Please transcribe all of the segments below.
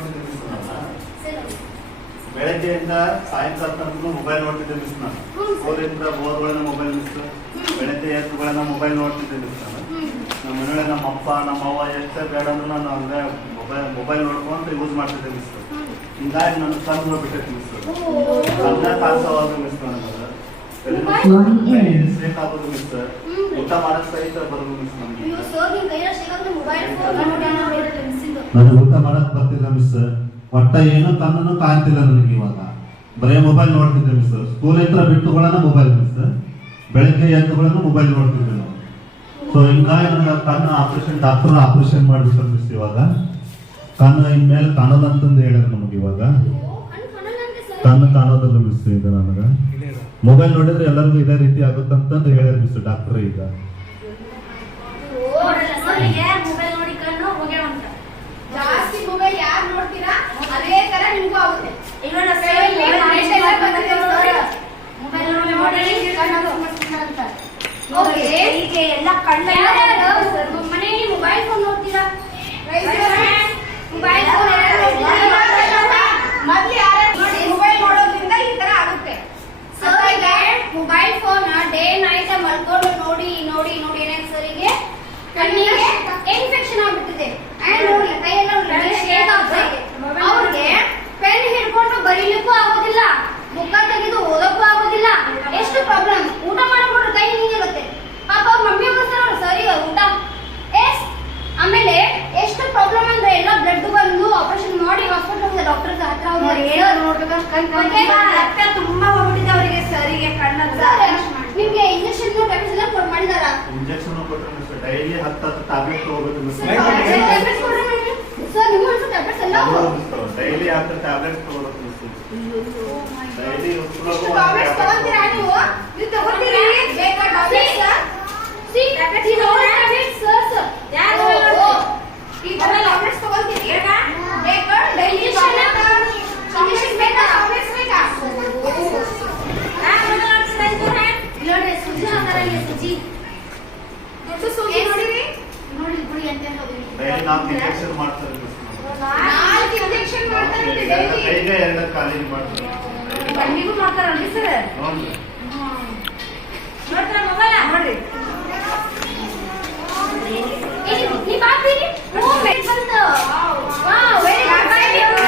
ನೋಡ್ತಿದ್ದೆ ಮಿಸ್ ನಾನು. ಬೆಳಗ್ಗೆಯಿಂದ ಸಾಯಂಕಾಲ ತನಕ ಮೊಬೈಲ್ ನೋಡ್ತಿದ್ದೆ ಮಿಸ್ ನಾನು. ಸ್ಕೂಲಿಂದ ಬೋರ್ಗಳನ್ನ ಮೊಬೈಲ್ ಮಿಸ್, ಬೆಳಗ್ಗೆ ಎತ್ತುಗಳನ್ನ ಮೊಬೈಲ್ ನೋಡ್ತಿದ್ದೆ ಮಿಸ್ ನಾನು. ನಮ್ಮ ಮನೆಯೊಳಗೆ ನಮ್ಮ ಅಪ್ಪ ನಮ್ಮ ಅವ್ವ ಎಷ್ಟೇ ಬೇಡ ಅಂದ್ರೆ ನಾನು ಹಂಗೆ ಮೊಬೈಲ್ ನೋಡ್ಕೊಂತ ಯೂಸ್ ಮಾಡ್ತಿದ್ದೆ ಮಿಸ್. ಹಿಂಗಾಗಿ ನನ್ನ ಕಣ್ಣು ನೋಡ್ಬಿಟ್ಟೈತಿ ಮಿಸ್. ಕಣ್ಣ ಕಾಣಿಸೋವಾಗ ಮಿಸ್ ನನಗೆ ಬೇಕಾಗೋದು ಮಿಸ್. ಊಟ ಮಾಡಕ್ ಸಹಿತ ಬರೋದು ಮಿಸ್ ನನಗೆ. ನನಗೆ ಊಟ ಮಾಡಕ್ ಬರ್ತಿಲ್ಲ ಮಿಸ್. ಒಟ್ಟ ಏನೋ ಕಣ್ಣನ್ನು ಕಾಣ್ತಿಲ್ಲ ನನಗೆ. ಇವಾಗ ಬರೇ ಮೊಬೈಲ್ ನೋಡ್ತಿದ್ದೆ ಮಿಸ್. ಸ್ಕೂಲ್ ಹತ್ರ ಬಿಟ್ಟುಗಳನ್ನ ಮೊಬೈಲ್ ಮಿಸ್. ಬೆಳಗ್ಗೆ ಎದ್ದುಗಳನ್ನ ಮೊಬೈಲ್ ನೋಡ್ತಿದ್ದೆ ನಾವು. ಸೊ ಹಿಂಗಾಗಿ ನನಗೆ ಕಣ್ಣು ಡಾಕ್ಟರ್ ಆಪರೇಷನ್ ಮಾಡ್ಬಿಟ್ರು ಮಿಸ್. ಇವಾಗ ಕಣ್ಣು ಇನ್ಮೇಲೆ ಕಾಣೋಲ್ಲ ಅಂತಂದು ಹೇಳ್ಯಾರ ನಮಗೆ. ಇವಾಗ ಕಣ್ಣು ಕಾಣೋದಲ್ಲ ಮಿಸ್. ಈಗ ನನಗೆ ಮೊಬೈಲ್ ನೋಡಿದ್ರೆ ಎಲ್ಲರಿಗೂ ಇದೇ ರೀತಿ ಆಗುತ್ತಂತಂದು ಹೇಳ್ಯಾರ ಮಿಸ್ ಡಾಕ್ಟರ್. ಈಗ ಜಾಸ್ತಿ ಮೊಬೈಲ್ ಯಾರು ನೋಡ್ತೀರಾ ಅದೇ ತರ ನಿಮ್ಗೂ ಆಗುತ್ತೆ. ಮನೆಯಲ್ಲಿ ಮೊಬೈಲ್ ಫೋನ್ ನೋಡ್ತೀರಾ? ಮೊಬೈಲ್ ಮೊಬೈಲ್ ನೋಡೋದ್ರಿಂದ ಈ ತರ ಆಗುತ್ತೆ. ಮೊಬೈಲ್ ಫೋನ್ ಡೇ ನೈಟ್ ಮಲ್ಕೊಂಡು ನೋಡಿ ನೋಡಿ ನೋಡಿ ಏನೇನು ಸರಿಗೆ ಕಣ್ಣಿಗೆ ಇನ್ಫೆಕ್ಷನ್ ಆಗ್ಬಿಟ್ಟಿದೆ. ನೋಡಿ ಕೈಯೆಲ್ಲ ಶೇಕ್ ಆಗ್ತಾ ಇದೆ. ಅವ್ರಿಗೆ ಪೆನ್ ಹಿಡ್ಕೊಂಡು ಬರೀಲಿಕ್ಕೂ ಆಗೋದಿಲ್ಲ, ಮುಖ ತೆಗೆದು ಓದಕ್ಕೂ ಆಗೋದಿಲ್ಲ. ಎಷ್ಟು ಪ್ರಾಬ್ಲಮ್. ಊಟ ಮಾಡ್ಕೊಂಡ್ರೆ ಕೈ ಹಿಂಗಿರುತ್ತೆ. ಪಾಪ ಅವ್ರ ಮಮ್ಮಿ ಬರ್ತಾರ ಸರಿ ಊಟ ಆಮೇಲೆ ಎಷ್ಟು ಪ್ರಾಬ್ಲಮ್ ಅಂದ್ರೆ ಎಲ್ಲ ಬ್ಲಡ್ ಬಂದು ಆಪರೇಷನ್ ಮಾಡಿ ಹಾಸ್ಪಿಟಲ್ ಡಾಕ್ಟರ್ ಹತ್ರ ತುಂಬಾ ಹೋಗ್ಬಿಟ್ಟಿದೆ ಅವರಿಗೆ ಸರಿಗೆ ಕಣ್ಣ. ನಿಮ್ಗೆ ಇಂಜೆಕ್ಷನ್ ಟ್ಯಾಬ್ಲೆಟ್ಸ್ ಎಲ್ಲ ಮಾಡಿದಾರ? ಇಂಜೆಕ್ಷನ್ ಕೊಟ್ಟರೆ ಡೈಲಿ 10 ಟ್ಯಾಬ್ಲೆಟ್ ತಗೋಬೇಕು ಮಿಸ್. ಸರ್ ನಿಮ್ಮ ಟ್ಯಾಬ್ಲೆಟ್ಸ್ ಎಲ್ಲ ಡೈಲಿ 10 ಟ್ಯಾಬ್ಲೆಟ್ ತಗೋಬೇಕು ಮಿಸ್. ಡೈಲಿ ಟ್ಯಾಬ್ಲೆಟ್ಸ್ ತಗೊಂತೀರಾ ನೀವು? ನೀವು ತಗೊಂತೀರಾ? ಬೇಕಾ ಟ್ಯಾಬ್ಲೆಟ್ಸ್? ಸಿ ಟ್ಯಾಬ್ಲೆಟ್ಸ್ ಸರ್ ಯಾರು ಈ ತರ ಟ್ಯಾಬ್ಲೆಟ್ಸ್ ತಗೊಂತೀರಿ? ಬೇಕಾ ಡೈಲಿ ಇಂಜೆಕ್ಷನ್ ಬೇಕಾ? ಟ್ಯಾಬ್ಲೆಟ್ಸ್ ಬೇಕಾ? ನೋಡಿ ಸುಜಿ ಅಂತಾರಲ್ಲ ಸುಜಿ ದೊಡ್ಡ ಸುಜಿ ನೋಡಿರಿ ನೋಡಿ ಅಂತ ಹೋಗ್ರಿ. ಡೈಲಿ 4 ಇಂಜೆಕ್ಷನ್ ಮಾಡ್ತಾರೆ ಮಿಸ್. 4 ಇಂಜೆಕ್ಷನ್ ಮಾಡ್ತಾರೆ ಡೈಲಿ. ಕೈಗೆ 2 ಕಾಲಿಗೆ ಮಾಡ್ತಾರೆ. ಕಣ್ಣಿಗೂ ಮಾಡ್ತಾರಲ್ಲ ಸರ್? ಹೌದು. ನೋಡ್ತಾರ ಮೊಬೈಲ್ ನೋಡ್ರಿ. ಈ ಬಾಪಿ ಓ ಮೆಟ್ ಬಂತು. Wow very good.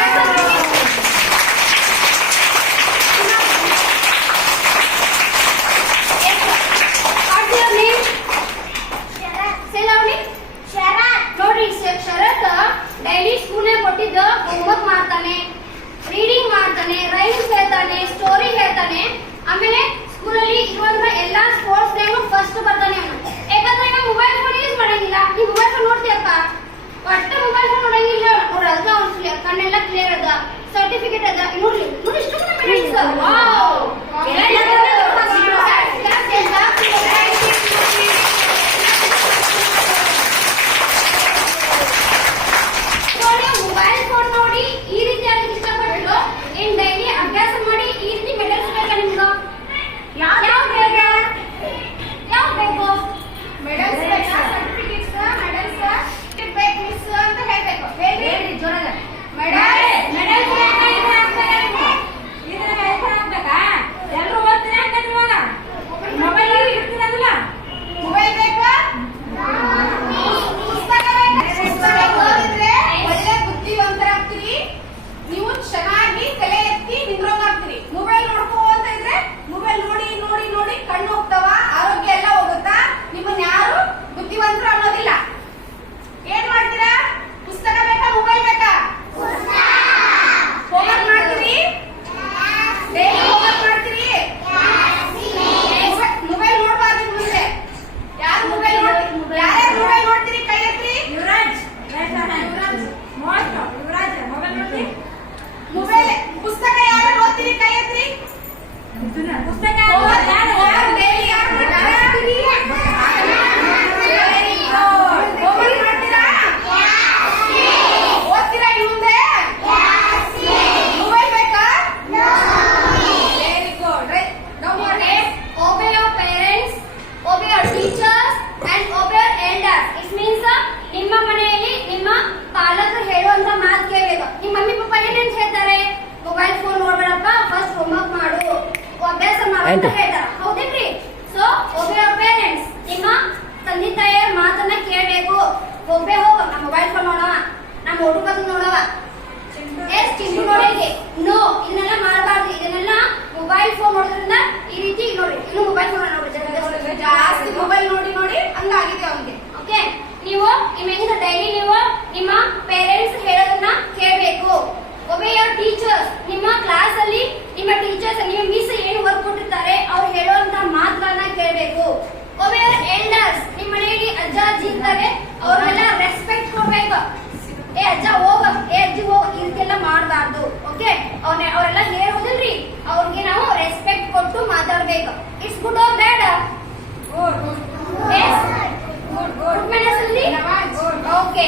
Sharath daily ಸ್ಕೂಲ್ನೇ ಕೊಟ್ಟಿದ್ದು ಹೋಮ್ವರ್ಕ್ ಮಾಡ್ತಾನೆ, ರೀಡಿಂಗ್ ಮಾಡ್ತಾನೆ, ರೈಮ್ಸ್ ಹೇಳ್ತಾನೆ, ಸ್ಟೋರಿ ಹೇಳ್ತಾನೆ. ಆಮೇಲೆ ಸ್ಕೂಲಲ್ಲಿ ಇರುವಂತ ಎಲ್ಲಾ ಸ್ಪೋರ್ಟ್ಸ್ ನೇಮು ಫಸ್ಟ್ ಬರ್ತಾನೆ ಅವನು. ಯಾಕಂದ್ರೆ ಈಗ ಮೊಬೈಲ್ ಫೋನ್ ಯೂಸ್ ಮಾಡಂಗಿಲ್ಲ. ನೀವು ಮೊಬೈಲ್ ಫೋನ್ ನೋಡ್ತೀಯಪ್ಪ, ಒಟ್ಟು ಮೊಬೈಲ್ ಫೋನ್ ನೋಡಂಗಿಲ್ಲ. ಅವ್ರ ಅದ ಅವ್ನ ಕಣ್ಣೆಲ್ಲ ಕ್ಲಿಯರ್ ಅದ, ಸರ್ಟಿಫಿಕೇಟ್ ಅದ. ನೋಡ್ಲಿ ನೋಡಿ ಇಷ್ಟು ಮೆಡಲ್ಸ್. ವಾವ್ ಮೊಬೈಲ್ ಫೋನ್ ನೋಡಿ ಈ ರೀತಿ ಆಗಕ್ಕೆ ಇಷ್ಟಪಟ್ಟು ಏನ್ ಡೈಲಿ ಅಭ್ಯಾಸ ಮಾಡಿ ಈ ರೀತಿ ಮೆಡಲ್ಸ್ ಬೇಕಾ ನಿಮ್ಗೆ? ಯಾವ ಬೇಕಾ? ಯಾವ ಬೇಕು? ಮೆಡಲ್ಸ್ ಬೇಕಾ? ಸರ್ಟಿಫಿಕೇಟ್ಸ್ ಮೆಡಲ್ಸ್ ಬೇಕು ಮಿಸ್ ಅಂತ ಹೇಳ್ಬೇಕು. ಹೇಳಿ ಜೋರಾಗ ಮೆಡಲ್ಸ್ ಮೆಡಲ್ಸ್ ಎಲ್ಲರೂ ಓದ್ತೀನಿ ಅಂತ ಇವಾಗ ಮೊಬೈಲ್ ಇರ್ತೀರಲ್ಲ. ಮೊಬೈಲ್ ಬೇಕಾ? ಪುಸ್ತಕ ಓದಿದ್ರೆ ಒಳ್ಳೆ ಬುದ್ಧಿವಂತರಾಗ್ತೀರಿ. ನೀವು ಚೆನ್ನಾಗಿ ತಲೆ ಎತ್ತಿ ನಿಂದ್ರೋಗಾಗ್ತೀರಿ. ಮೊಬೈಲ್ ನೋಡ್ಕೋತ ಇದ್ರೆ ಮೊಬೈಲ್ ನೋಡಿ ನೋಡಿ ನೋಡಿ ಕಣ್ಣು ಹೋಗ್ತಾವ, ಆರೋಗ್ಯ ಎಲ್ಲ ಹೋಗುತ್ತಾ. ನಿಮ್ಮನ್ನ ಯಾರು ಬುದ್ಧಿವಂತರು ಅನ್ನೋದಿಲ್ಲ. ಏನ್ ಮಾಡ್ತೀರಾ? ಪುಸ್ತಕ ಬೇಕಾ ಮೊಬೈಲ್ ಬೇಕಾ? ಹೋಮ್ವರ್ಕ್ ಮಾಡ್ತೀರಿ? ಡೈಲಿ ಹೋಮ್ವರ್ಕ್ ಮಾಡ್ತೀರಿ? ಮೊಬೈಲ್ ನೋಡ್ಬಾರ್ದು ಮುಂದೆ. ಯಾರು ಮೊಬೈಲ್ ನೋಡ್ತೀರಿ? ಯಾರ್ಯಾರು ಮೊಬೈಲ್ ನೋಡ್ತೀರಿ? ಕೈ ಎತ್ತಿ. ಯುವರಾಜ್ ಮೊಬೈಲ್ ಪುಸ್ತಕ ಯಾರು ಓದ್ತೀರಿ? ಕೈ ಎತ್ತಿ. ಪುಸ್ತಕ ಡೈಲಿ ಯಾರು ಹೋಮ್ವರ್ಕ್ ಮಾಡ್ತೀರಾ? ಅಂತ ಹೇಳ್ತಾರ. ಹೌದೇನ್ರಿ? ಸೊ ಒಬ್ಬೆ ಪೇರೆಂಟ್ಸ್ ನಿಮ್ಮ ತಂದೆ ತಾಯಿಯರ ಮಾತನ್ನ ಕೇಳಬೇಕು. ಒಬ್ಬೆ ಹೋಗ ನಮ್ಮ ಮೊಬೈಲ್ ಫೋನ್ ನೋಡವ, ನಮ್ಮ ಹುಡುಗನ ನೋಡವ, ಚಿಂಟು ನೋಡಿಗೆ ನೋ, ಇದನ್ನೆಲ್ಲ ಮಾಡಬಾರ್ದು. ಇದನ್ನೆಲ್ಲ ಮೊಬೈಲ್ ಫೋನ್ ನೋಡೋದ್ರಿಂದ ಈ ರೀತಿ ನೋಡಿ, ಇನ್ನು ಮೊಬೈಲ್ ಫೋನ್ ನೋಡಿ ಜಾಸ್ತಿ ಮೊಬೈಲ್ ನೋಡಿ ನೋಡಿ ಹಂಗಾಗಿದೆ ಅವನಿಗೆ. ಓಕೆ, ನೀವು ನಿಮಗೆ ಡೈಲಿ ನೀವು ನಿಮ್ಮ ಪೇರೆಂಟ್ಸ್ ಹೇಳೋದನ್ನ ಕೇಳಬೇಕು. ಒಬ್ಬೆ ಯುವರ್ ಟೀಚರ್ಸ್, ನಿಮ್ಮ ಕ್ಲಾಸ್ ಅಲ್ಲಿ ನಿಮ್ಮ ಟೀಚರ್ಸ್ ನಿಮ್ಮ ಮಿಸ್ ಏನು ವರ್ಕ್ ಕೊಟ್ಟಿರ್ತಾರೆ ಅವ್ರು ಹೇಳುವಂತ ಮಾತುಗಳನ್ನ ಕೇಳಬೇಕು. ಒಬ್ಬೆ ಯುವರ್ ಎಲ್ಡರ್ಸ್, ನಿಮ್ಮ ಮನೆಯಲ್ಲಿ ಅಜ್ಜ ಅಜ್ಜಿ ಇರ್ತಾರೆ, ಅವ್ರನ್ನೆಲ್ಲ ರೆಸ್ಪೆಕ್ಟ್ ಕೊಡ್ಬೇಕು. ಏ ಅಜ್ಜ ಹೋಗ, ಏ ಅಜ್ಜಿ ಹೋಗ, ಈ ರೀತಿಯೆಲ್ಲ ಮಾಡಬಾರ್ದು. ಓಕೆ, ಅವರೆಲ್ಲ ಹೇಳೋದಿಲ್ರಿ, ಅವ್ರಿಗೆ ನಾವು ರೆಸ್ಪೆಕ್ಟ್ ಕೊಟ್ಟು ಮಾತಾಡ್ಬೇಕು. It's good or bad? Good manners ಅಲ್ಲಿ. ಓಕೆ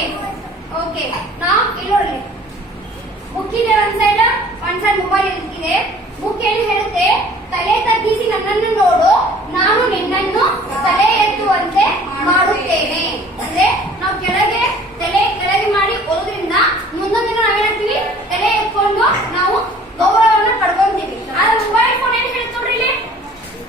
ಓಕೆ, ನಾವು ಇಲ್ಲಿ ನೋಡ್ರಿ, ಬುಕ್ ಇದೆ ಒಂದ್ ಸೈಡ್ ಮೊಬೈಲ್ ಇದೆ. ಬುಕ್ ಏನ್ ಹೇಳುತ್ತೆ? ತಲೆ ತಗ್ಗಿಸಿ ನನ್ನನ್ನು ನೋಡು, ನಾನು ನಿನ್ನನ್ನು ತಲೆ ಎತ್ತುವಂತೆ ಮಾಡುತ್ತೇನೆ. ಅಂದ್ರೆ ನಾವು ತಲೆ ಕೆಳಗೆ ಮಾಡಿ ಓದೋದ್ರಿಂದ ಮುಂದೊಂದು